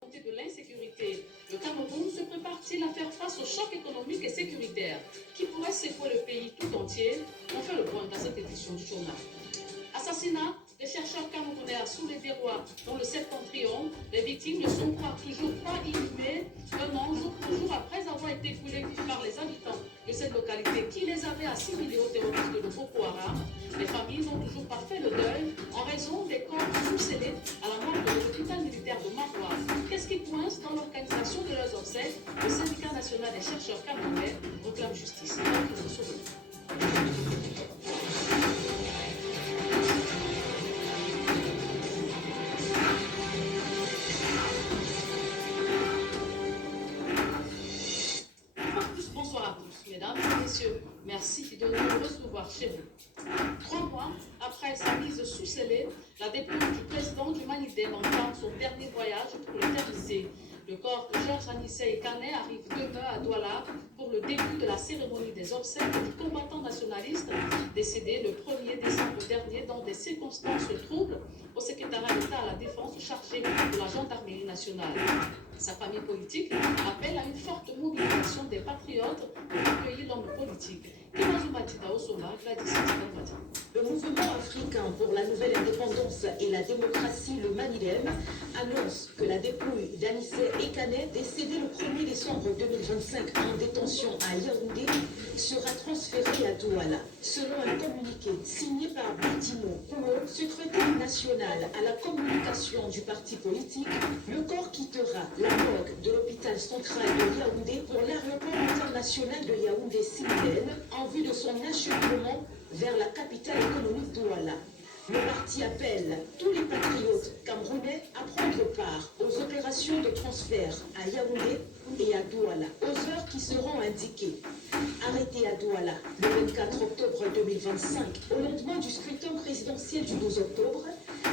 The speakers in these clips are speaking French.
De l'insécurité, le Cameroun se prépare-t-il à faire face au choc économique et sécuritaire qui pourrait secouer le pays tout entier? On fait le point dans cette édition du journal. Assassinat des chercheurs camerounais à Soulé-des-Rois dans le Septentrion. Les victimes ne sont toujours pas inhumées un an jour pour jour après avoir été brûlées par les habitants de cette localité qui les avait assimilés aux terroristes de Boko Haram. Les familles n'ont toujours pas fait le deuil en raison des corps sous-scellés à la mort de l'hôpital militaire de Marois. Qu'est-ce qui coince dans l'organisation de leurs obsèques? Le syndicat national des chercheurs camerounais réclame justice. Bonsoir à tous, mesdames et messieurs. Merci de nous recevoir chez vous. 3 mois après sa mise sous scellé, la dépouille du président du Manidem entame son dernier voyage pour l'éternité. Le corps de Georges Anissé Ekane arrive demain à Douala pour le début de la cérémonie des obsèques du combattant nationaliste décédé le 1er décembre dernier dans des circonstances troubles au secrétariat d'État à la Défense chargé de la gendarmerie nationale. Sa famille politique appelle à une forte mobilisation des patriotes pour accueillir l'homme politique. Le mouvement africain pour la nouvelle indépendance et la démocratie, le Manidem, annonce que la dépouille d'Anissé Ekane, décédé le 1er décembre 2025 en détention à Yaoundé, sera transférée à Douala. Selon un communiqué signé par Boutino Kouo, secrétaire national à la communication du parti politique, le corps quittera la morgue de l'hôpital central de Yaoundé pour l'aéroport international de Yaoundé-Silène en vue de son acheminement vers la capitale économique Douala. Le parti appelle tous les patriotes camerounais à prendre part aux opérations de transfert à Yaoundé et à Douala, aux heures qui seront indiquées. Arrêté à Douala le 24 octobre 2025, au lendemain du scrutin présidentiel du 12 octobre,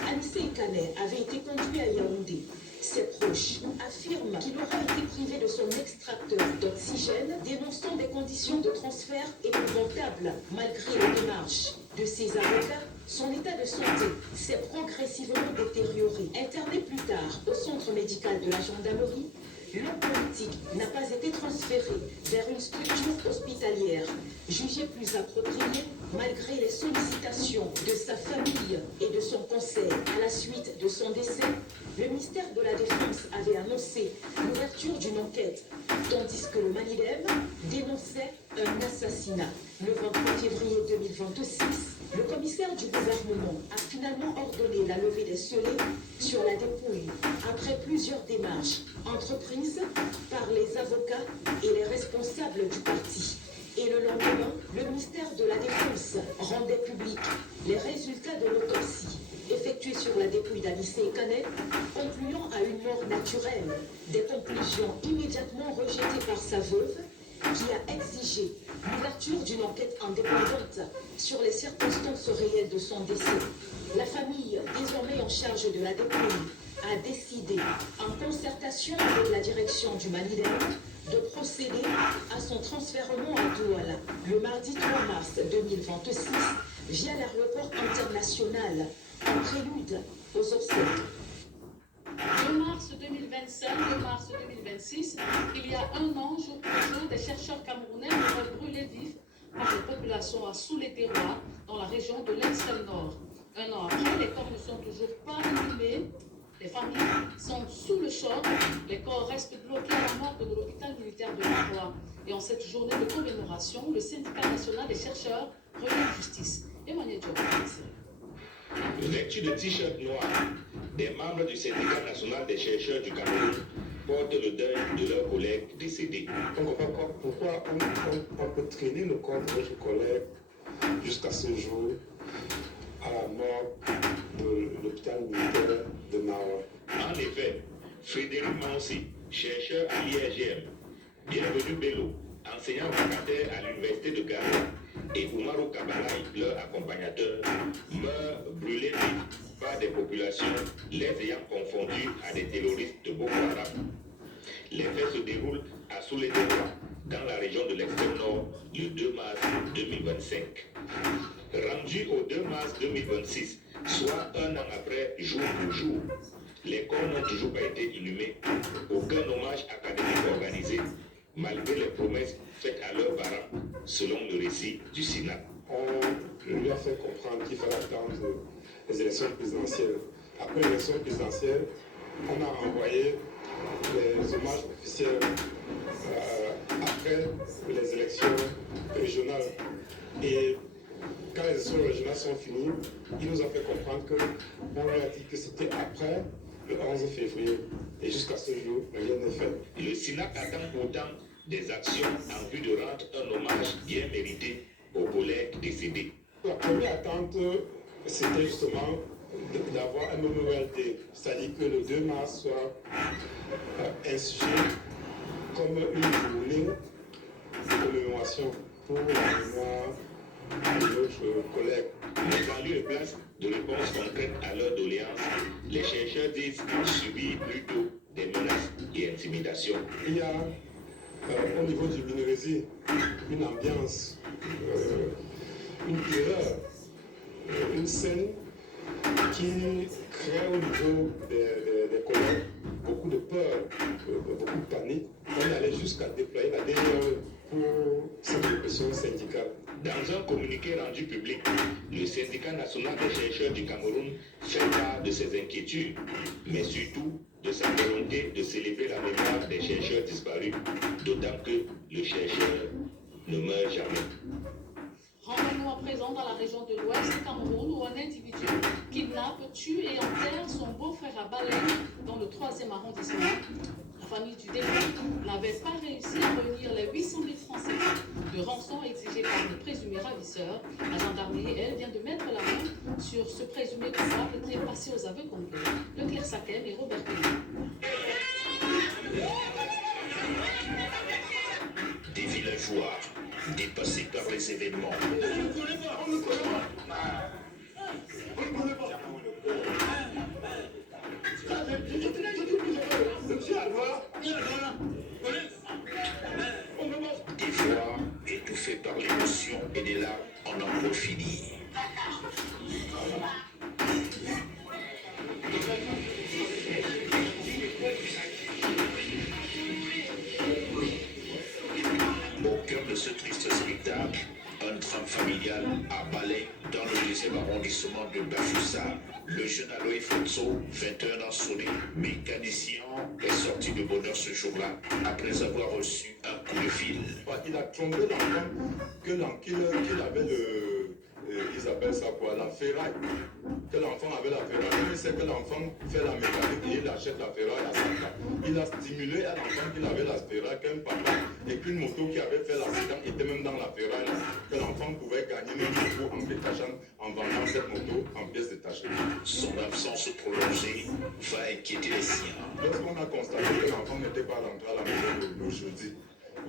Anissé Ekane avait été conduit à Yaoundé. Ses proches affirment qu'il aura été privé de son extracteur d'oxygène, dénonçant des conditions de transfert épouvantables malgré les démarches de ses avocats. Son état de santé s'est progressivement détérioré. Interné plus tard au centre médical de la gendarmerie, l'homme politique n'a pas été transféré vers une structure hospitalière jugée plus appropriée malgré les sollicitations de sa famille et de son conseil. À la suite de son décès, le ministère de la Défense avait annoncé l'ouverture d'une enquête, tandis que le Manidem dénonçait un assassinat. Le 23 février 2026, le commissaire du gouvernement a finalement ordonné la levée des scellés sur la dépouille après plusieurs démarches entreprises par les avocats et les responsables du parti. Et le lendemain, le ministère de la Défense rendait public les résultats de l'autopsie effectuée sur la dépouille d'Anissé Ekane, concluant à une mort naturelle. Des conclusions immédiatement rejetées par sa veuve, qui a exigé l'ouverture d'une enquête indépendante sur les circonstances réelles de son décès. La famille, désormais en charge de la dépouille, a décidé, en concertation avec la direction du Manidem, de procéder à son transfèrement à Douala le mardi 3 mars 2026 via l'aéroport international en prélude aux obsèques. De mars 2025, de mars 2026, il y a un an, jour pour jour, des chercheurs camerounais auraient brûlé vifs par les populations à Soulé-des-Rois dans la région de l'extrême nord. Un an après, les corps ne sont toujours pas inhumés. Les familles sont sous le choc, les corps restent bloqués à la morgue de l'hôpital militaire de Marois. Et en cette journée de commémoration, le syndicat national des chercheurs réclame justice. Emmanuel Diop. Vêtus de t-shirt noir, des membres du syndicat national des chercheurs du Cameroun portent le deuil de leurs collègues décédés. Donc pourquoi on peut traîner le corps de notre collègue jusqu'à ce jour à la mort de l'hôpital militaire de Marois? En effet, Frédéric Mansi, chercheur à l'IRGM, Bienvenu Bello, enseignant vacataire à l'université de Ghana, et Oumarou Kabalaï, leur accompagnateur, meurent brûlés vifs par des populations les ayant confondus à des terroristes de Boko Haram. Les faits se déroulent à Soulé-des-Rois, dans la région de l'extrême nord, le 2 mars 2025. Rendu au 2 mars 2026, soit un an après, jour pour jour, Les corps n'ont toujours pas été inhumés. Aucun hommage académique organisé, malgré les promesses faites à leurs parents, selon le récit du Sénat. On lui a fait comprendre qu'il fallait attendre les élections présidentielles. Après l'élection présidentielle, on a envoyé les hommages officiels après les élections régionales. Et quand les élections régionales sont finies, il nous a fait comprendre qu'on lui a dit que c'était après le 11 février. Et jusqu'à ce jour, rien n'est fait. Le Sénat attend pourtant des actions en vue de rendre un hommage bien mérité aux collègues décédés. La première attente, c'était justement d'avoir un Memorial Day, c'est-à-dire que le 2 mars soit institué comme une journée de commémoration pour la mémoire de notre collègue. Mais en lieu et place de réponses concrètes à leurs doléances, les chercheurs disent subir plutôt des menaces et intimidations. Il y a au niveau du Minérésy une ambiance, une terreur, une scène qui crée au niveau des collègues beaucoup de peur, beaucoup de panique. On allait jusqu'à déployer la dernière pour cette répression syndicale. Dans un communiqué rendu public, le syndicat national des chercheurs du Cameroun fait part de ses inquiétudes, mais surtout de sa volonté de célébrer la mémoire des chercheurs disparus, d'autant que le chercheur ne meurt jamais. Rendons-nous à présent dans la région de l'Ouest du Cameroun où un individu kidnappe, tue et enterre son beau-frère à Balai dans le 3e arrondissement. La famille du défunt n'avait pas réussi à réunir les 800 000 francs CFA de rançon exigés par le présumé ravisseur. La gendarmerie, elle, vient de mettre la main sur ce présumé coupable qui est passé aux aveux complets. Leclerc Sakem et Robert Pelé. Des villageois dépassés par les événements. Des voix étouffées par l'émotion et des larmes en n'en peut finir. Au cœur de ce triste spectacle, un drame familial à Balai dans le 2e arrondissement de Bafoussa. Le jeune Aloï Fonso, 21 ans sonné, mécanicien, est sorti de bonheur ce jour-là après avoir reçu un coup de fil. Il a trompé l'enfant qu'il avait ils appellent ça quoi, la ferraille. Que l'enfant avait la ferraille. Il sait que l'enfant fait la mécanique et il achète la ferraille à 100 ans. Il a stimulé à l'enfant qu'il avait la ferraille, qu'un papa et qu'une moto qui avait fait l'accident était même dans la ferraille, que l'enfant pouvait gagner même beaucoup en détachant, en vendant cette moto en pièces détachées. Son absence prolongée va inquiéter les siens. Lorsqu'on a constaté que l'enfant n'était pas rentré à la maison le jeudi,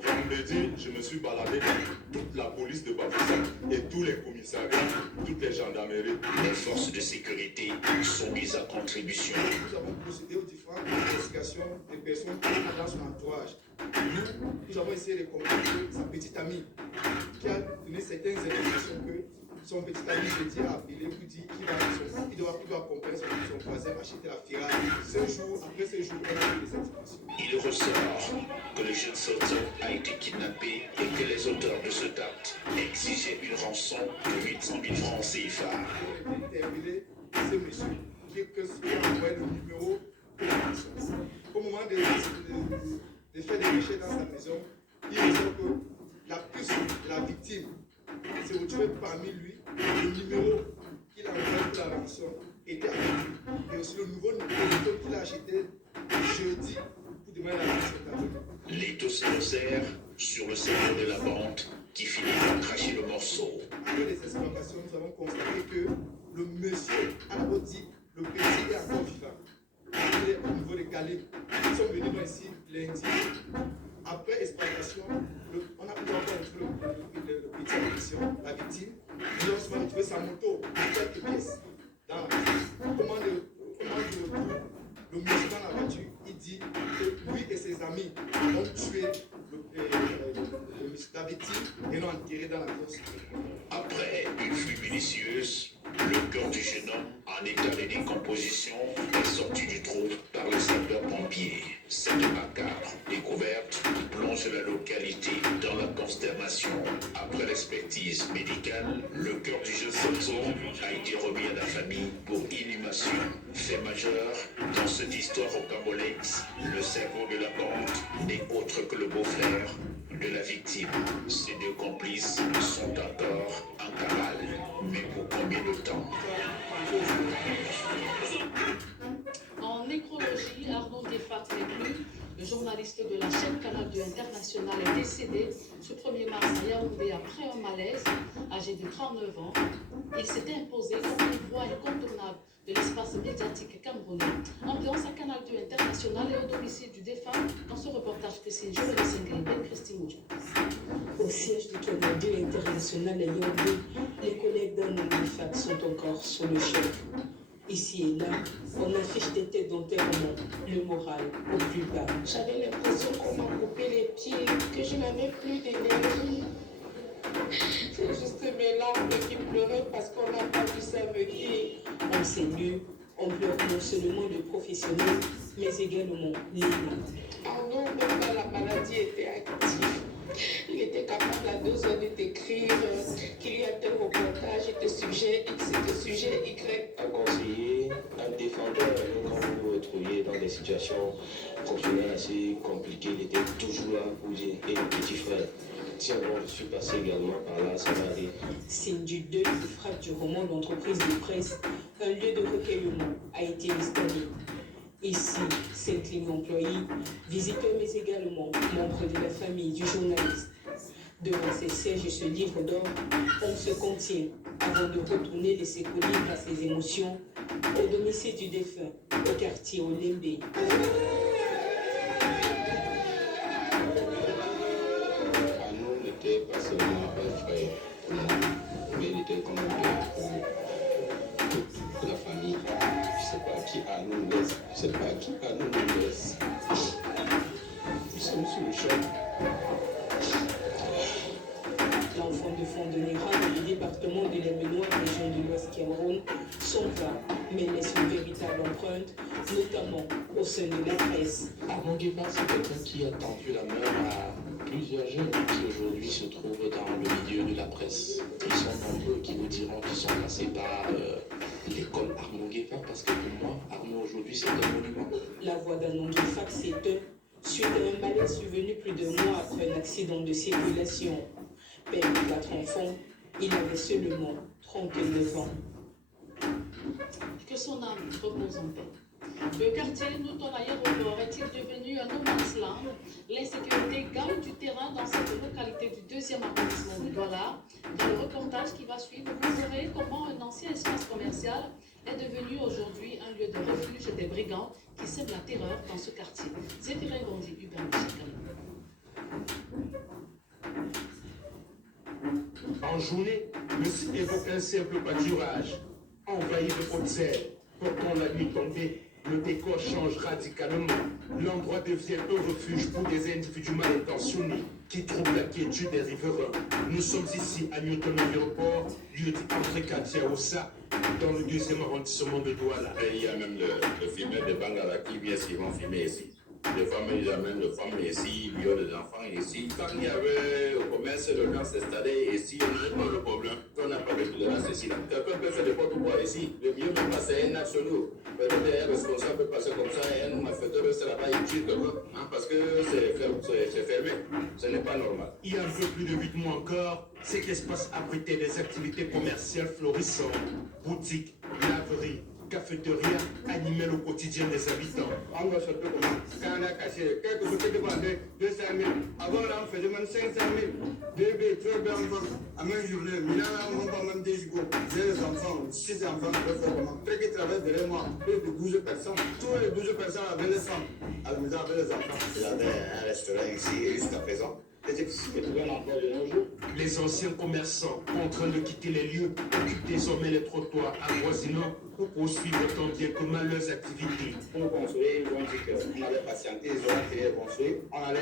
vendredi, je me suis baladé dans toute la police de Bafoussa et tous les commissariats, toutes les gendarmeries. Les forces de sécurité sont mises à contribution. Nous avons procédé aux différentes investigations des personnes qui sont dans son entourage. Nous avons essayé de comprendre sa petite amie qui a donné certaines informations que son petit ami jeudi a appelé pour dire qu'il doit accompagner son voisin acheter la ferraille. Après ce jour, on a eu des informations. Il ressort que le jeune Soto a été kidnappé et que les auteurs de cet acte exigeaient une rançon de 800 000 francs CFA. On a interpellé ce monsieur qui a envoyé le numéro de la rançon. Au moment de faire des recherches dans sa maison, il ressort que la puce de la victime s'est retrouvée parmi lui. Le numéro qu'il a envoyé pour la rançon était avec lui. Et aussi le nouveau numéro qu'il a acheté jeudi pour demander la rançon. L'étau se resserre sur le cerveau de la bande qui finit par cracher le morceau. Après les explications, nous avons constaté que le monsieur a d'abord dit le petit est encore vivant. Il est au niveau de Calais. Ils sont venus ici lundi. Après exploitation, on a pu encore retrouver le petit en question, la victime. Nous avons souvent retrouvé sa moto, quelques pièces dans la voiture. Comment le monsieur dans la voiture, il dit que lui et ses amis ont tué la victime et l'ont enterré dans la fosse. Après une fuite minutieuse, le corps du jeune homme en état de décomposition est sorti du trou de la localité dans la consternation. Après l'expertise médicale, le cœur du jeune Fonzo a été remis à la famille pour inhumation. Fait majeur, dans cette histoire rocambolesque, le cerveau de la bande n'est autre que le beau-frère de la victime. Ces deux complices sont encore en cavale. Mais pour combien de temps? En nécrologie, Arnaud Guéfart n'est plus. Le journaliste de la chaîne Canal 2 International est décédé ce 1er mars à Yaoundé après un malaise. Âgé de 39 ans, il s'était imposé comme une voix incontournable de l'espace médiatique camerounais. Ambiance à Canal 2 International et au domicile du défunt dans ce reportage que signe Joël Senghel et Christine Moudjou. Au siège du Canal 2 International à Yaoundé, les collègues d'Arnaud Guéfart sont encore sous le choc. Ici et là, on affiche des têtes d'enterrement, le moral au plus bas. J'avais l'impression qu'on m'a coupé les pieds, que je n'avais plus d'énergie. C'est juste mes larmes qui pleuraient parce qu'on n'a pas vu ça venir. En ces lieux, on pleure non seulement le professionnel, mais également l'humain. Arnaud, même quand la maladie était active, il était capable à 2 heures de t'écrire qu'il y a tel reportage, il te suggère X, il te suggère Y. Un conseiller, un défendeur, quand vous vous retrouviez dans des situations professionnelles assez compliquées, il était toujours là pour dire « Hé, petit frère, tiens bon, je suis passé également par là, ça va aller ». Signe du deuil qui frappe du roman d'entreprise de presse, un lieu de recueillement a été installé. Ici, cette ligne employée, visiteurs mais également membres de la famille du journaliste. Devant ces sièges et ce livre d'or, on se contient avant de retourner laisser couler à ses émotions au domicile du défunt, au quartier Olembe. Arnaud n'était pas seulement un frère pour moi, mais il était comme un père pour toute la famille. Je ne sais pas qui Arnaud nous laisse, je ne sais pas qui Arnaud nous laisse. Nous sommes sous le choc. L'enfant de Fondonera dans le département de la Ménoire, région de l'Ouest Cameroun, s'en va, mais laisse une véritable empreinte, notamment au sein de la presse. Arnaud Guéfart, c'est quelqu'un qui a tendu la main à plusieurs jeunes qui aujourd'hui se trouvent dans le milieu de la presse. Ils sont nombreux qui vous diront qu'ils sont passés par l'école Arnaud Guéfart, parce que pour moi, Arnaud aujourd'hui c'est un monument. La voix d'Arnaud Guéfart s'éteint suite à un malaise survenu plus d'un mois après un accident de circulation. Père de 4 enfants, il avait seulement 39 ans. Que son âme repose en paix. Le quartier Newton Aéroport est-il devenu un no man's land? L'insécurité gagne du terrain dans cette localité du 2e arrondissement de Douala. Dans le reportage qui va suivre, vous verrez comment un ancien espace commercial est devenu aujourd'hui un lieu de refuge des brigands qui sèment la terreur dans ce quartier. Zéphirin Gondi, Hubert Michel. En journée, le site évoque un simple pâturage, envahi de hautes herbes. Pourtant, la nuit tombée, le décor change radicalement. L'endroit devient un refuge pour des individus mal intentionnés qui troublent la quiétude des riverains. Nous sommes ici à Newton Aéroport, lieu dit André Katia-Ossa, dans le 2e arrondissement de Douala. Et il y a même le filmeur de Bangala qui vient souvent filmer ici. Les femmes, ils amènent les femmes ici, ils violent les enfants ici. Quand il y avait au commerce, le gens s'installaient ici, on n'avait pas le problème. On n'a pas de tolérance ici. Quelqu'un peut faire des portes bois ici. Le mieux même pas, c'est un national. Peut-être un responsable peut passer comme ça et un malfaiteur reste là-bas et tue quelqu'un. Parce que c'est fermé. Ce n'est pas normal. Il y a un peu plus de 8 mois encore, cet espace abritait des activités commerciales florissantes, boutiques, laveries, cafétéria animait le quotidien des habitants. On va sortir comment? Quand on a caché, quelque chose qui vendait 200 000. Avant, là, on faisait même 500 000. 2 B, 3 B enfants. À même journée, maintenant, on va même des gigots. J'ai des enfants, 6 enfants, je vais faire comment? Ceux qui travaillent derrière moi, plus de 12 personnes. Tous les 12 personnes avaient les femmes. À la maison, avec les enfants. Il avait un restaurant ici, et jusqu'à présent, c'était difficile de trouver un emploi de nos jours. Les anciens commerçants, contraints de quitter les lieux, occupent désormais les trottoirs avoisinants pour poursuivre tant bien que mal leurs activités. Pour construire, ils ont dit qu'on allait patienter, ils ont été construits, on allait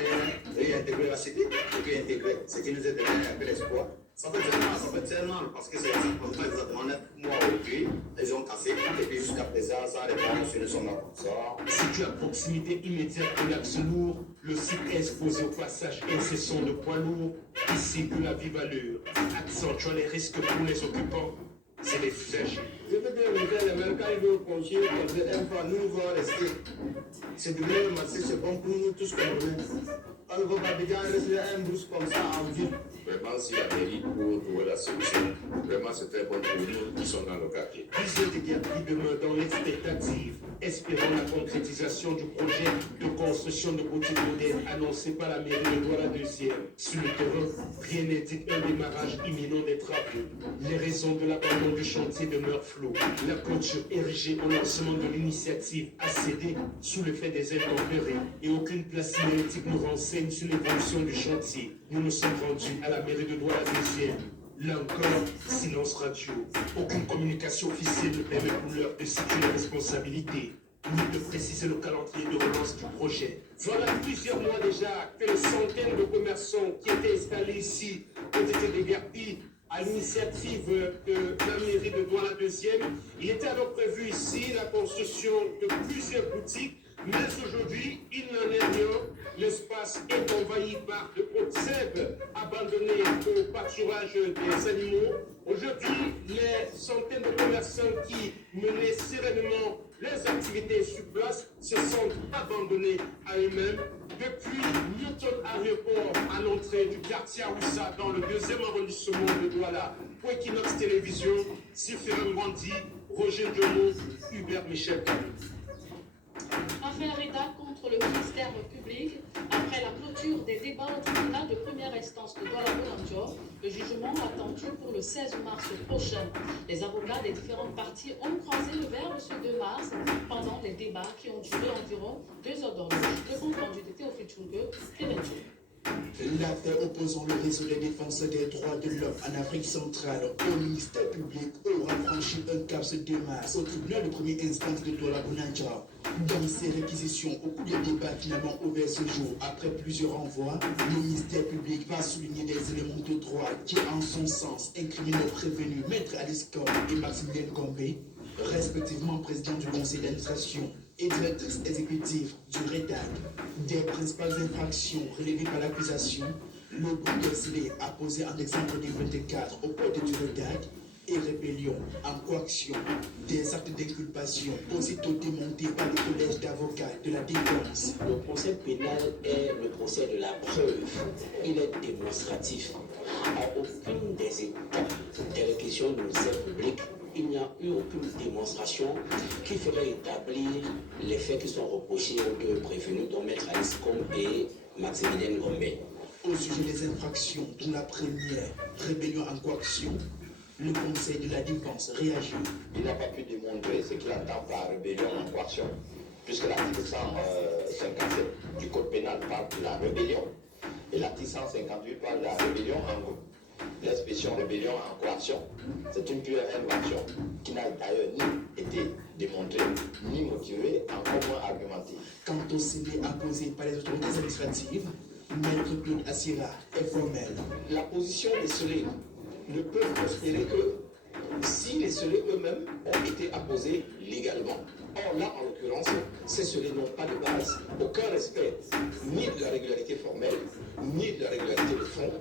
réintégrer la cité, et réintégrer, ce qui nous a donné un bel espoir. Ça fait tellement mal parce que c'est pas exactement 9 mois au pays. Ils ont cassé tout et puis jusqu'à présent, ça réponse, ils sont là comme ça. Situé à proximité immédiate de l'axe lourd, le site est exposé au passage incessant de poids lourds qui circulent à vive allure, accentuant les risques pour les occupants et les usagers. Je peux dire que les Américains ils veulent continuer comme ça, nous nous allons rester. C'est devenu un marché, c'est bon pour nous tous comme nous. On ne va pas déjà rester un brousse comme ça en ville. Vraiment, s'il y a mérite pour trouver la solution, vraiment c'est très bon pour nous qui sommes dans le quartier. Plusieurs déguerpis demeurent dans l'expectative, espérant la concrétisation du projet de construction de boutiques modernes annoncé par la mairie de Douala 2e. Sur le terrain, rien n'indique un démarrage imminent des travaux. Les raisons de l'abandon du chantier demeurent floues. La clôture érigée au lancement de l'initiative a cédé sous le fait des intempéries et aucune place signalétique nous renseigne sur l'évolution du chantier. Nous nous sommes rendus à la mairie de Douala 2e. Là encore, silence radio. Aucune communication officielle ne permet pour l'heure de situer la responsabilité, ni de préciser le calendrier de relance du projet. Voilà plusieurs mois déjà que les centaines de commerçants qui étaient installés ici ont été déguerpis à l'initiative de la mairie de Douala 2e. Il était alors prévu ici la construction de plusieurs boutiques, mais aujourd'hui, il n'en est rien. L'espace est envahi par de hautes herbes abandonnées au pâturage des animaux. Aujourd'hui, les centaines de commerçants qui menaient sereinement leurs activités sur place se sentent abandonnés à eux-mêmes. Depuis Newton Aéroport à l'entrée du quartier Aoussa dans le 2e arrondissement de Douala, pour Equinox Télévision, Sifirem Randi, Roger Diomo, Hubert Michel. Affaire État contre le ministère public. Après la clôture des débats au tribunal de première instance de Douala-Bounandior, le jugement attendu pour le 16 mars prochain. Les avocats des différentes parties ont croisé le verbe ce 2 mars pendant les débats qui ont duré environ 2 heures d'horloge. Le compte rendu de Théophile Tchungue, Clémenceau. L'affaire opposant le réseau des défenseurs des droits de l'homme en Afrique centrale au ministère public aura franchi un cap ce 2 mars au tribunal de première instance de Douala-Bounandior. Dans ses réquisitions, au cours des débats finalement ouverts ce jour, après plusieurs renvois, le ministère public va souligner des éléments de droit qui, en son sens, incriminent le prévenu Maître Alice Kom et Maximilien Gombe, respectivement président du conseil d'administration et directrice exécutive du REDAC. Des principales infractions relevées par l'accusation, le groupe de scellé a posé en décembre 2024 au porte du REDAC et rébellion en coaction, des actes d'inculpation aussitôt démontés par le collège d'avocats de la défense. Le procès pénal est le procès de la preuve. Il est démonstratif. À aucune des étapes des réquisitions du ministère public, il n'y a eu aucune démonstration qui ferait établir les faits qui sont reprochés aux deux prévenus, dont Maître Alice Kom et Maximilien Gombe. Au sujet des infractions, dont la première, rébellion en coaction, le conseil de la défense réagit. Il n'a pas pu démontrer ce qu'il entend par rébellion en coaction, puisque l'article 157 du code pénal parle de la rébellion et l'article 158 parle de la rébellion en groupe. L'expression rébellion en coaction, c'est une pure invention qui n'a d'ailleurs ni été démontrée, ni motivée, encore moins argumentée. Quant au CD imposé par les autorités administratives, Maître Claude Assira est formel. La position des scellés ne peut prospérer que si les scellés eux-mêmes ont été apposés légalement. Or là, en l'occurrence, ces scellés n'ont pas de base, aucun respect ni de la régularité formelle, ni de la régularité de fond.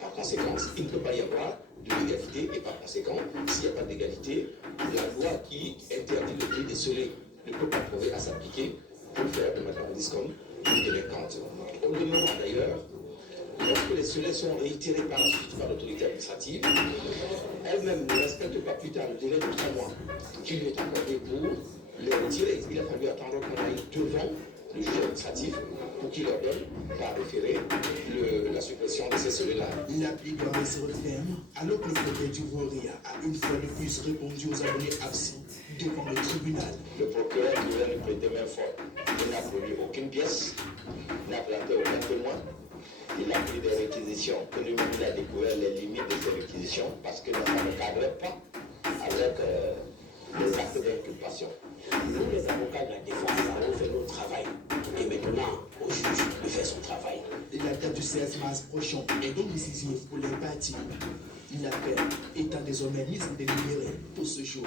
Par conséquent, il ne peut pas y avoir de l'égalité et par conséquent, s'il n'y a pas d'égalité, la loi qui interdit le prix des scellés ne peut pas trouver à s'appliquer pour faire de Mme Discom une délinquante. Au demeurant d'ailleurs, lorsque les scellés sont réitérés par la suite par l'autorité administrative, elle-même ne respecte pas plus tard le délai de 3 mois qui lui est accordé pour les retirer. Il a fallu attendre qu'on aille devant le juge administratif pour qu'il ordonne par référé la suppression de ces scellés-là. L'appli doit rester ferme alors que le procureur du Voria a une fois de plus répondu aux abonnés absents devant le tribunal. Le procureur devait nous prêter main forte. Il n'a produit aucune pièce, n'a planté aucun témoin. Il a pris des réquisitions que lui-même il a découvert les limites de ces réquisitions parce que ça ne cadrait pas avec les actes d'inculpation. Nous, les avocats de la défense, avons fait notre travail. Et maintenant, au juge de faire son travail. La date du 16 mars prochain est donc décisive pour les partis. L'affaire étant désormais mise en délibéré pour ce jour.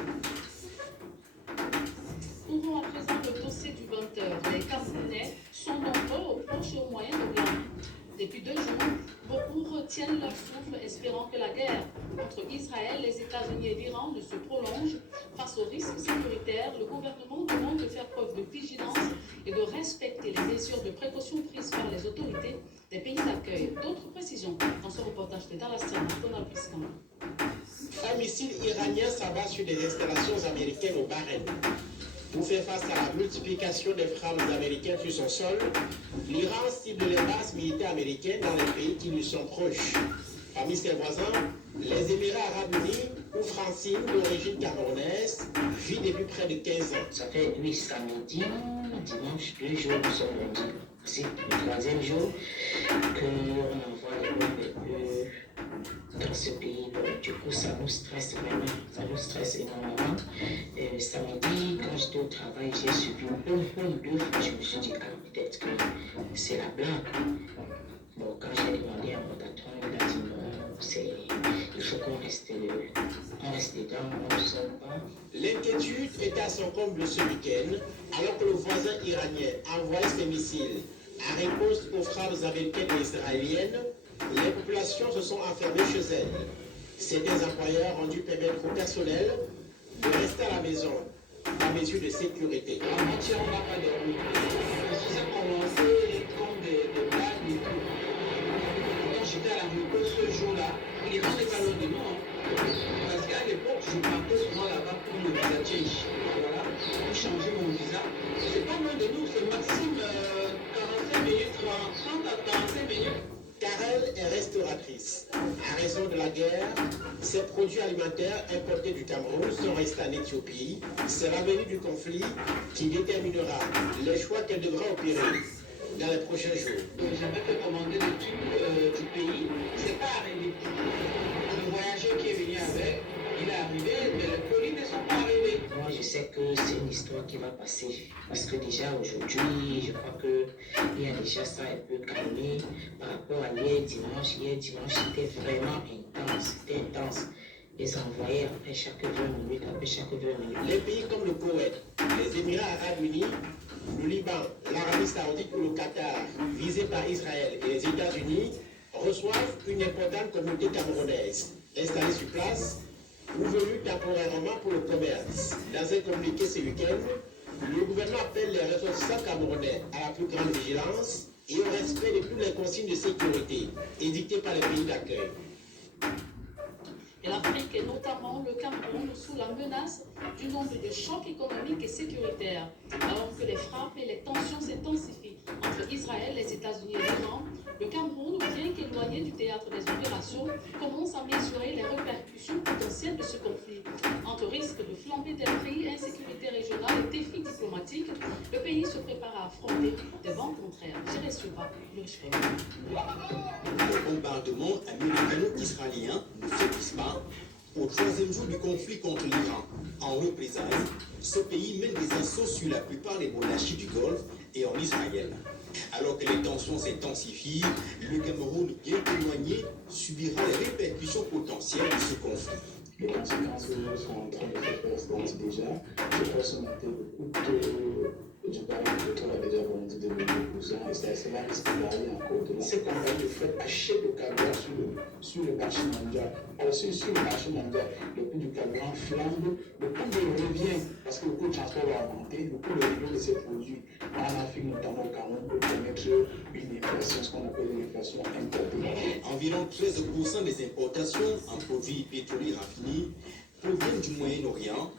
Ouvrons à présent le dossier du 20h. Les Camerounais sont nombreux au Proche et au Moyen-Orient. Depuis 2 jours, beaucoup retiennent leur souffle, espérant que la guerre entre Israël, les États-Unis et l'Iran ne se prolonge. Face aux risques sécuritaires, le gouvernement demande de faire preuve de vigilance et de respecter les mesures de précaution prises par les autorités des pays d'accueil. D'autres précisions dans ce reportage de Dallas, Donald Piscan. Un missile iranien s'abat sur des installations américaines au Bahreïn. Pour faire face à la multiplication des frappes américaines sur son sol, l'Iran cible les bases militaires américaines dans les pays qui lui sont proches. Parmi ses voisins, les Émirats arabes unis, où Francine, d'origine camerounaise, vit depuis près de 15 ans. Ça fait samedi, dimanche, 2 jours nous sommes rendus. C'est le 3e jour qu'on envoie les bombes dans ce pays. Du coup, ça nous stresse vraiment, ça nous stresse énormément. Samedi, quand j'étais au travail, j'ai subi une ou 2 fois, je me suis dit, ah, peut-être que c'est la blague. Bon, quand j'ai demandé à mon patron, il a dit non, il faut qu'on reste dedans, on ne sort pas. L'inquiétude était à son comble ce week-end, alors que le voisin iranien envoyait ses missiles en réponse aux frappes américaines et israéliennes. Les populations se sont enfermées chez elles. Certains employeurs ont dû permettre au personnel de rester à la maison, par mesure de sécurité. Avant-hier, on n'a pas dormi. Ça a commencé comme des blagues et tout. Quand j'étais à la Rico ce jour-là, l'Iran n'est pas loin de nous. Parce qu'à l'époque, je partais souvent là-bas pour le visa change. Voilà, pour changer mon visa. C'est pas loin de nous, c'est maximum 45 minutes, 30 à 45 minutes. Karel est restauratrice. À raison de la guerre, ses produits alimentaires importés du Cameroun sont restés en Éthiopie. C'est l'avenir du conflit qui déterminera les choix qu'elle devra opérer dans les prochains jours. J'avais fait commander le tube du pays, c'est pas arrivé. Le voyageur qui est venu avec, il est arrivé, mais les colis ne sont pas arrivés. Moi, je sais que c'est une histoire qui va passer. Parce que déjà aujourd'hui, je crois qu'il y a déjà ça un peu calmé par rapport à hier dimanche. Hier dimanche, c'était vraiment intense. C'était intense. Les envoyés après chaque 20 minutes, après chaque 20 minutes. Les pays comme le Koweït, les Émirats arabes unis, le Liban, l'Arabie saoudite ou le Qatar, visés par Israël et les États-Unis, reçoivent une importante communauté camerounaise installée sur place ou venue temporairement pour le commerce. Dans un communiqué ce week-end, le gouvernement appelle les ressortissants camerounais à la plus grande vigilance et au respect de toutes les consignes de sécurité édictées par les pays d'accueil. Et l'Afrique, et notamment le Cameroun, sous la menace du nombre de chocs économiques et sécuritaires, alors que les frappes et les tensions s'intensifient entre Israël, les États-Unis et l'Iran. Le Cameroun, bien qu'éloigné du théâtre des opérations, commence à mesurer les répercussions potentielles de ce conflit. Entre risque de flambée des prix, insécurité régionale et défis diplomatiques, le pays se prépare à affronter des vents contraires. J'irai sur pas le sport. Le bombardement américano-israélien ne faiblit pas. Au 3e jour du conflit contre l'Iran, en représailles, ce pays mène des assauts sur la plupart des monarchies du Golfe et en Israël. Alors que les tensions s'intensifient, le Cameroun, bien éloigné, subira les répercussions potentielles de ce conflit. Les conséquences sont en train de faire présidence déjà. Je crois ce matin du baril de pétrole a déjà bondi de 2% et cela risque d'aller encore demain. Ces compagnies de fret achètent le carburant sur le marché mondial. Alors sur le marché mondial, le coût du carburant flambe, le coût de revient, parce que le coût de transport va augmenter, le coût de revient de ces produits en Afrique, notamment au Cameroun, peut connaître une inflation, ce qu'on appelle une inflation importée. Environ 13% des importations en produits pétroliers raffinés proviennent du Moyen-Orient,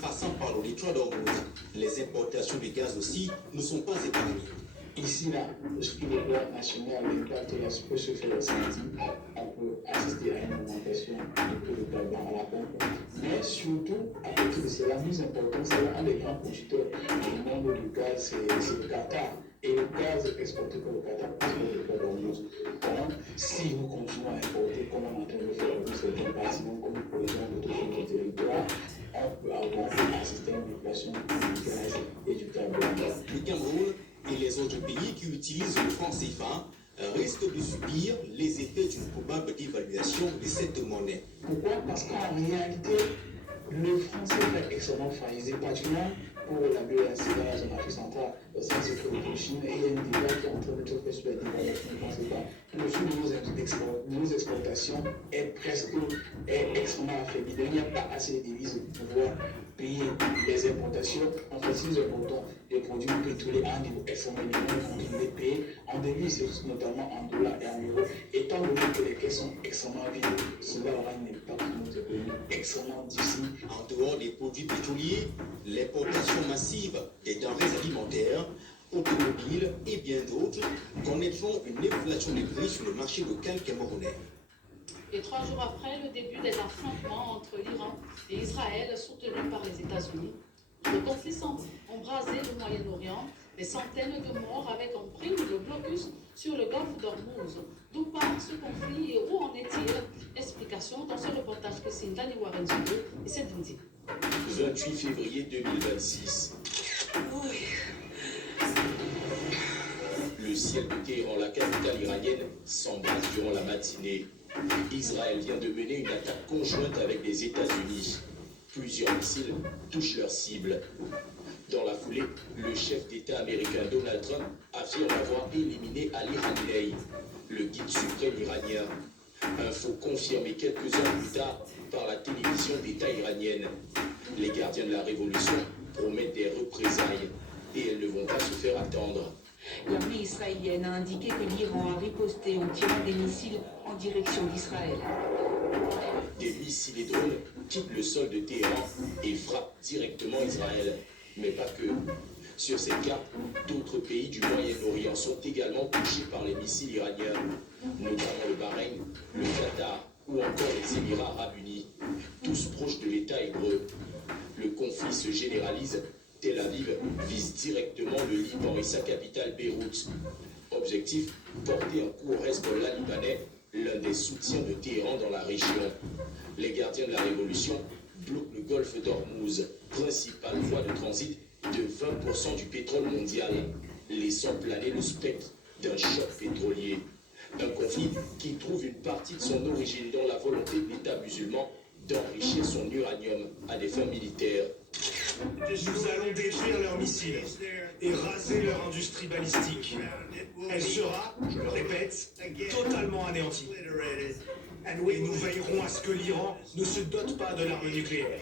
passant par le détroit d'Ormuz. Les importations de gaz aussi ne sont pas épargnées. Ici, là, sur le plan national, l'impact peut se faire ressentir. On peut assister à une augmentation du prix du carburant à la pompe. Mais surtout, à côté de cela, la plus importante, c'est un des grands producteurs du monde du gaz, c'est le Qatar. Et le gaz exporté par le Qatar passe par le détroit d'Ormuz. Donc, si nous continuons à importer, comme on est en train de faire dans certains bâtiments, comme par exemple d'autres territoires, on peut avoir assisté à une inflation du gaz et du carburant. Le Cameroun et les autres pays qui utilisent le franc CFA risque de subir les effets d'une probable dévaluation de cette monnaie. Pourquoi? Parce qu'en réalité, le franc CFA est extrêmement fragilisé, particulièrement pour la biodiversité dans la zone Afrique centrale. Ça, c'est que le Chine et il y a une débat qui est en train de se faire sur la dévaluation du franc CFA. Le flux de nos exportations est extrêmement affaibli. Donc, il n'y a pas assez de devises pour pouvoir payer les importations. En fait, si nous importons des produits pétroliers à un niveau extrêmement élevé, nous continuons de payer en devises, notamment en dollars et en euros. Étant donné que les caisses sont extrêmement vides, cela aura un impact sur notre économie extrêmement difficile. En dehors des produits pétroliers, l'importation massive des denrées alimentaires, automobiles et bien d'autres connaîtront une inflation des prix sur le marché local camerounais. Et 3 jours après le début des affrontements entre l'Iran et Israël soutenus par les États-Unis, le conflit semble embraser le Moyen-Orient, des centaines de morts avec en prime le blocus sur le golfe d'Ormuz. D'où part ce conflit et où en est-il? Explication dans ce reportage que signe Dani Warren-Zudo et c'est Dundi. 28 février 2026. Le ciel de Téhéran, la capitale iranienne, s'embrase durant la matinée. Israël vient de mener une attaque conjointe avec les États-Unis. Plusieurs missiles touchent leur cible. Dans la foulée, le chef d'État américain Donald Trump affirme avoir éliminé Ali Khamenei, le guide suprême iranien. Info confirmée quelques heures plus tard par la télévision d'État iranienne. Les gardiens de la révolution promettent des représailles et elles ne vont pas se faire attendre. L'armée israélienne a indiqué que l'Iran a riposté en tirant des missiles en direction d'Israël. Des missiles et drones quittent le sol de Téhéran et frappent directement Israël. Mais pas que. Sur cette carte, d'autres pays du Moyen-Orient sont également touchés par les missiles iraniens, notamment le Bahreïn, le Qatar ou encore les Émirats arabes unis, tous proches de l'État hébreu. Le conflit se généralise. Tel Aviv vise directement le Liban et sa capitale Beyrouth. Objectif, porter un coup au Hezbollah libanais, l'un des soutiens de Téhéran dans la région. Les gardiens de la révolution bloquent le golfe d'Ormuz, principale voie de transit de 20% du pétrole mondial, laissant planer le spectre d'un choc pétrolier. Un conflit qui trouve une partie de son origine dans la volonté de l'État musulman d'enrichir son uranium à des fins militaires. Nous allons détruire leurs missiles et raser leur industrie balistique. Elle sera, je le répète, totalement anéantie. Et nous veillerons à ce que l'Iran ne se dote pas de l'arme nucléaire.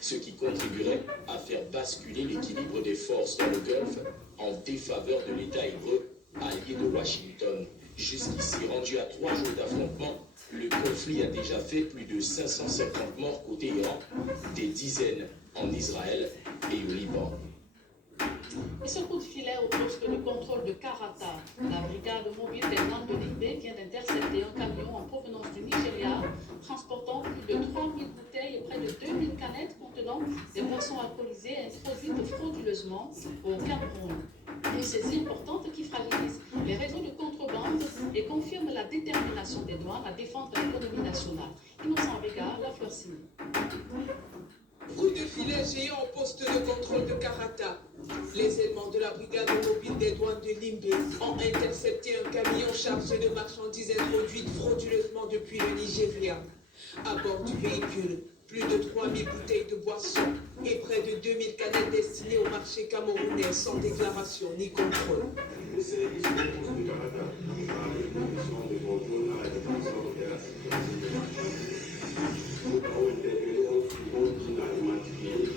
Ce qui contribuerait à faire basculer l'équilibre des forces dans le Golfe en défaveur de l'État hébreu, allié de Washington. Jusqu'ici rendu à 3 jours d'affrontement, le conflit a déjà fait plus de 550 morts côté Iran, des dizaines en Israël et au Liban. Et ce coup de filet au poste de contrôle de Karata, la brigade mobile des douanes de Limbé vient d'intercepter un camion en provenance du Nigeria transportant plus de 3000 bouteilles et près de 2000 canettes contenant des boissons alcoolisées introduites frauduleusement au Cameroun. Une saisie importante qui fragilise les réseaux de contrebande et confirme la détermination des douanes à défendre l'économie nationale. Innocent Vega, La Fleur Signe. Coup de filet géant au poste de contrôle de Karata. Les éléments de la brigade mobile des douanes de Limbé ont intercepté un camion chargé de marchandises introduites frauduleusement depuis le Nigeria. À bord du véhicule, plus de 3000 bouteilles de boissons et près de 2000 canettes destinées au marché camerounais sans déclaration ni contrôle. Le service de contrôle de Karata prépare les conditions de contrôle à la défense de la sécurité. Nous avons interpellé un fourgon qui n'a identifié le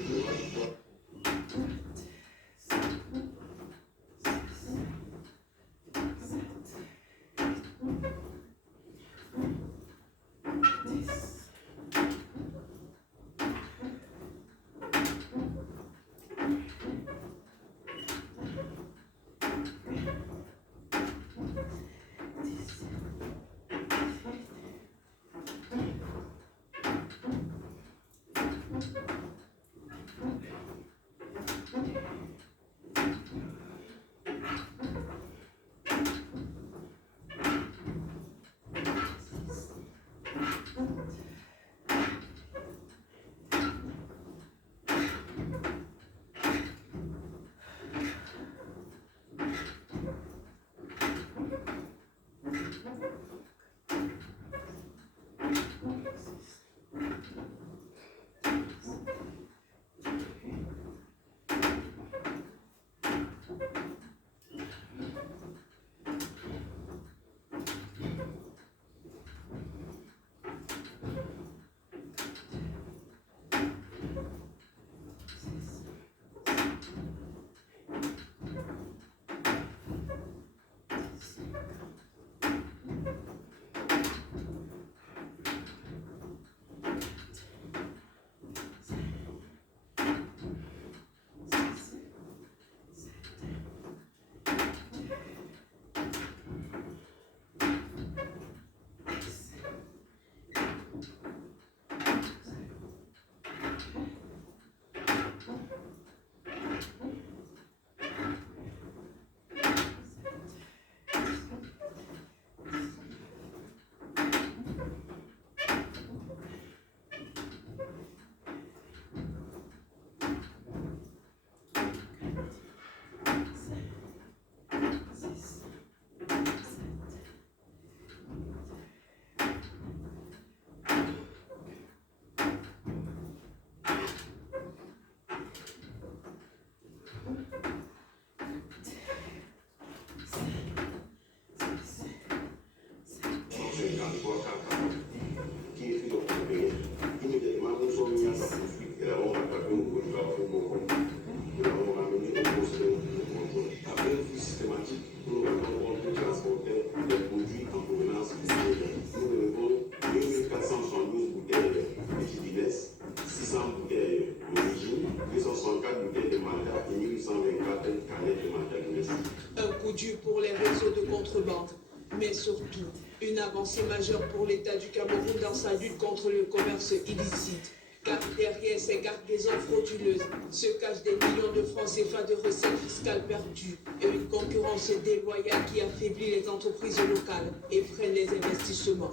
Un coup dur pour les réseaux de contrebande, mais surtout une avancée majeure pour l'État du Cameroun dans sa lutte contre le commerce illicite. Car derrière ces cargaisons frauduleuses se cachent des millions de francs CFA de recettes fiscales perdues et une concurrence déloyale qui affaiblit les entreprises locales et freine les investissements.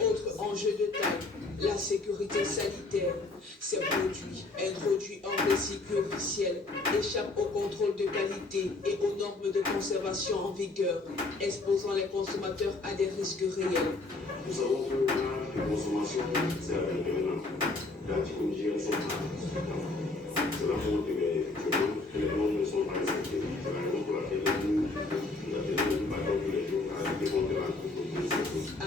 Autre enjeu de taille, la sécurité sanitaire. Ces produits, introduits en récipient officiel, échappent au contrôle de qualité et aux normes de conservation en vigueur, exposant les consommateurs à des risques réels. Nous savons que l'âge de consommation, c'est avec le maintenant. L'anticondigène sont rares. Cela montre que les normes ne sont pas respectées. C'est la raison pour laquelle nous appelons tous les jours à lutter contre la corruption.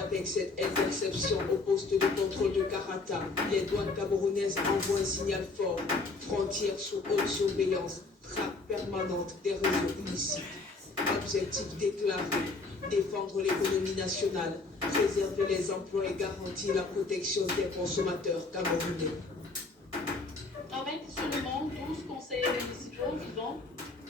Avec cette interception au poste de contrôle de Karata, les douanes camerounaises envoient un signal fort. Frontières sous haute surveillance, traque permanente des réseaux illicites. Objectif déclaré, défendre l'économie nationale, préserver les emplois et garantir la protection des consommateurs camerounais. Avec seulement 12 conseillers municipaux vivant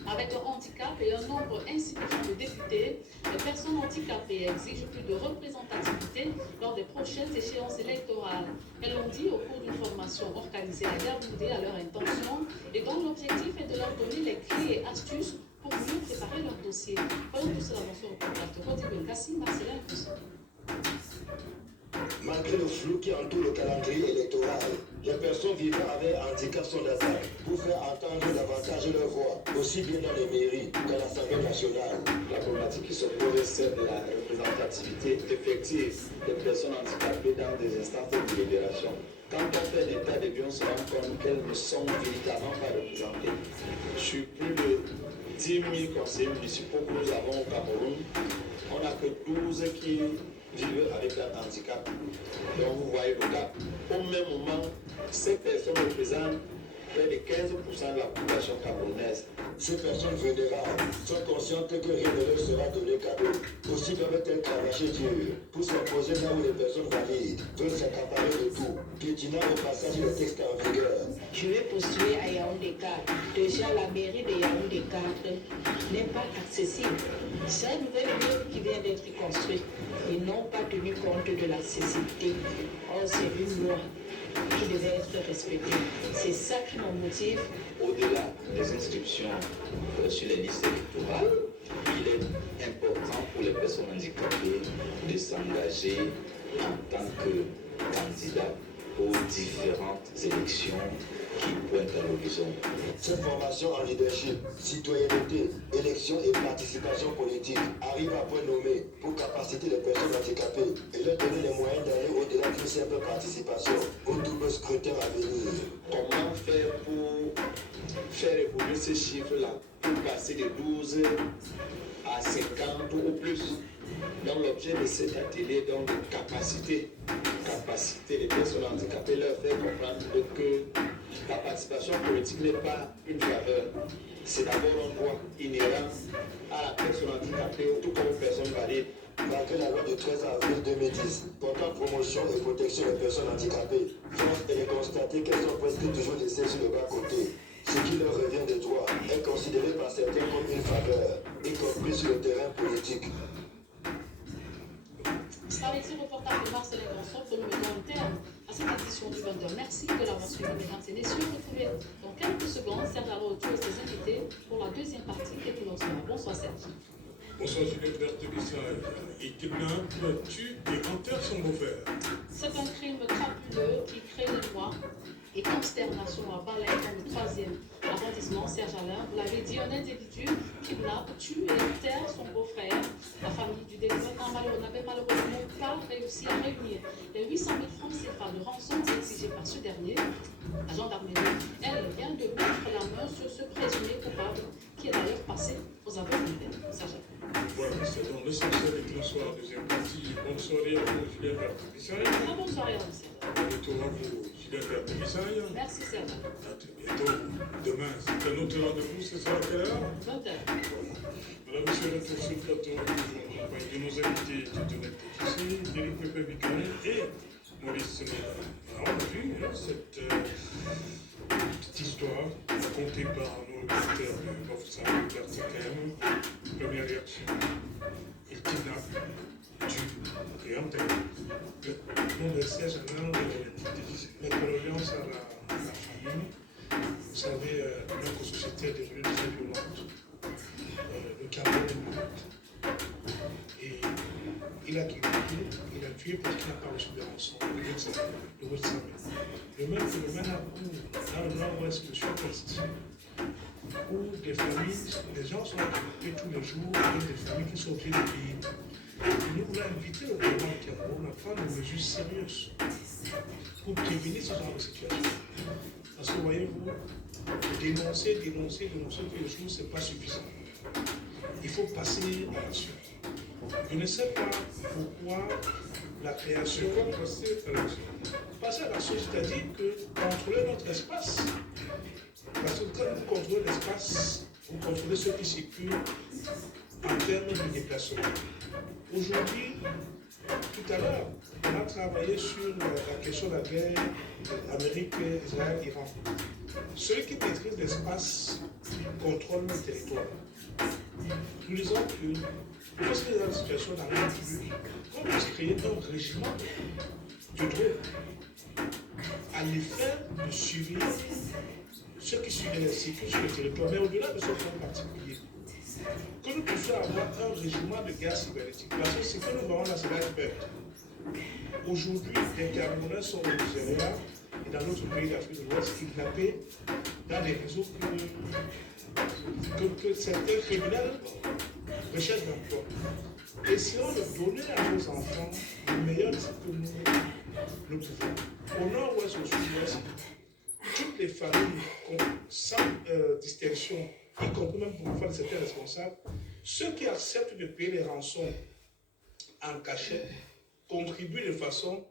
avec un handicap et un nombre insuffisant de députés, les personnes handicapées exigent plus de représentativité lors des prochaines échéances électorales. Elles l'ont dit au cours d'une formation organisée à Yaoundé à leur intention et dont l'objectif est de leur donner les clés et astuces pour mieux préparer leur dossier. Voyons tout cela dans ce reportage de Rodrigo Nkassi, Marcelin Poussin. Malgré le flou qui entoure le calendrier électoral, les personnes vivant avec handicap sont d'attaque pour faire entendre davantage leur voix, aussi bien dans les mairies qu'à l'Assemblée nationale. La problématique qui se pose est celle de la représentativité effective des personnes handicapées dans des instances de délibération. Quand on fait l'état des lieux, on se rend compte qu'elles ne sont véritablement pas représentées. Sur plus de 10 000 conseillers municipaux que nous avons au Cameroun, on n'a que 12 qui vivent avec un handicap. Donc vous voyez le gap. Au même moment, ces personnes représentent près de 15% de la population camerounaise. Ces personnes vulnérables sont conscientes que rien ne leur sera donné cadeau. Aussi peuvent-elles cravacher Dieu pour s'imposer là où les personnes valides veulent s'accaparer de tout, piétinant au passage les textes en vigueur. Je vais postuler à Yaoundé 4. Déjà, la mairie de Yaoundé 4 n'est pas accessible. C'est un nouvel immeuble qui vient d'être construit. Ils n'ont pas tenu compte de l'accessibilité. Or, c'est une loi qui devait être respectée. C'est ça qui nous motive. Au-delà des inscriptions sur les listes électorales, il est important pour les personnes handicapées de s'engager en tant que candidat aux différentes élections qui pointent à l'horizon. Cette formation en leadership, citoyenneté, élection et participation politique arrive à point nommé pour capaciter les personnes handicapées et leur donner les moyens d'aller au-delà d'une simple participation au double scrutin à venir. Comment faire pour faire évoluer ces chiffres-là, pour passer de 12 à 50 ou plus? Donc l'objet de cet atelier, donc de capaciter les personnes handicapées, leur faire comprendre que la participation politique n'est pas une faveur. C'est d'abord un droit inhérent à la personne handicapée, tout comme aux personnes valides. Malgré la loi du 13 avril 2010 portant promotion et protection des personnes handicapées, force est de constater qu'elles sont presque toujours laissées sur le bas-côté. Ce qui leur revient de droit est considéré par certains comme une faveur, y compris sur le terrain politique. Avec ce reportage de Marcel Ganson, que nous mettons un terme à cette édition du 20h. Merci de l'avoir suivi, mesdames et messieurs. Retrouvez dans quelques secondes Serge Arautu et ses invités pour la deuxième partie qui est pour notre. Bonsoir Serge. Bonsoir Juliette Berthe-Bissage. Il kidnappe, tue et enterre son beau-frère. C'est un crime crapuleux qui crée l'émoi et consternation à Balai dans le 3e arrondissement. Serge Alain, vous l'avez dit, un individu kidnappe, tue et enterre son beau-frère. La famille du délinquant n'avait malheureusement pas réussi à réunir les 800 000 francs CFA de rançon exigés par ce dernier. La gendarmerie, elle, vient de mettre la main sur ce présumé coupable qui est d'ailleurs passé aux aveux criminels. Serge Alain. Voilà, c'est dans l'essentiel et bonsoir, deuxième partie. Bonne soirée à vous, Juliette Berthe-Bissage. Bonne soirée à vous, Serge. Retour à vous, Juliette Berthe-Bissage. Merci, Serge. À très bientôt. Demain, c'est un autre rendez-vous, c'est ça à quelle heure? 20h. Voilà, monsieur, retour sur le plateau, toujours en compagnie de nos invités, Titounette Tétissé, Éric Pépé Bicané et Maurice Sénégal. On a vu cette petite histoire racontée par nos militaires de Bafoussam, Bertikem. Première réaction, il kidnappe, tue et enterre. Le nom de Serge Alain met condoléances à la famille. Vous savez, notre société est devenue très violente. Le Cameroun est malade. Et il a kidnappé, il a tué parce qu'il n'a pas reçu de rançon. Le même phénomène a cours dans le nord-ouest de Sud-Ouest, où des familles, des gens sont kidnappés tous les jours, et des familles qui sont obligées de payer. Et nous voulons inviter le gouvernement du Cameroun à prendre des mesures sérieuses pour prévenir ce genre de situation. Parce que voyez-vous, dénoncer tous les jours, ce n'est pas suffisant. Il faut passer à l'action. Je ne sais pas pourquoi la création. Passer à l'action, c'est-à-dire que contrôler notre espace. Parce que quand vous contrôlez l'espace, vous contrôlez ceux qui circulent en termes de déplacement. Aujourd'hui, tout à l'heure, on a travaillé sur la question de la guerre Amérique, Israël, Iran. Celui qui maîtrise l'espace contrôle le territoire. Nous disons que lorsqu'il y a une situation dans la République, qu'on puisse créer un régiment de drone à l'effet de suivre ceux qui circulent sur le territoire, mais au-delà de ce point particulier, que nous puissions avoir un régiment de guerre cybernétique. Parce que ce que nous voyons là, c'est l'iceberg. Aujourd'hui, les Camerounais sont au Nigeria et dans d'autres pays d'Afrique de l'Ouest kidnappés dans des réseaux que certains criminels recherchent d'emploi. Essayons de donner à nos enfants le meilleur de ce que nous pouvons. Au nord, ouest, au sud-ouest, toutes les familles, sans distinction, y compris même pour faire certains responsables, ceux qui acceptent de payer les rançons en cachet contribuent de façon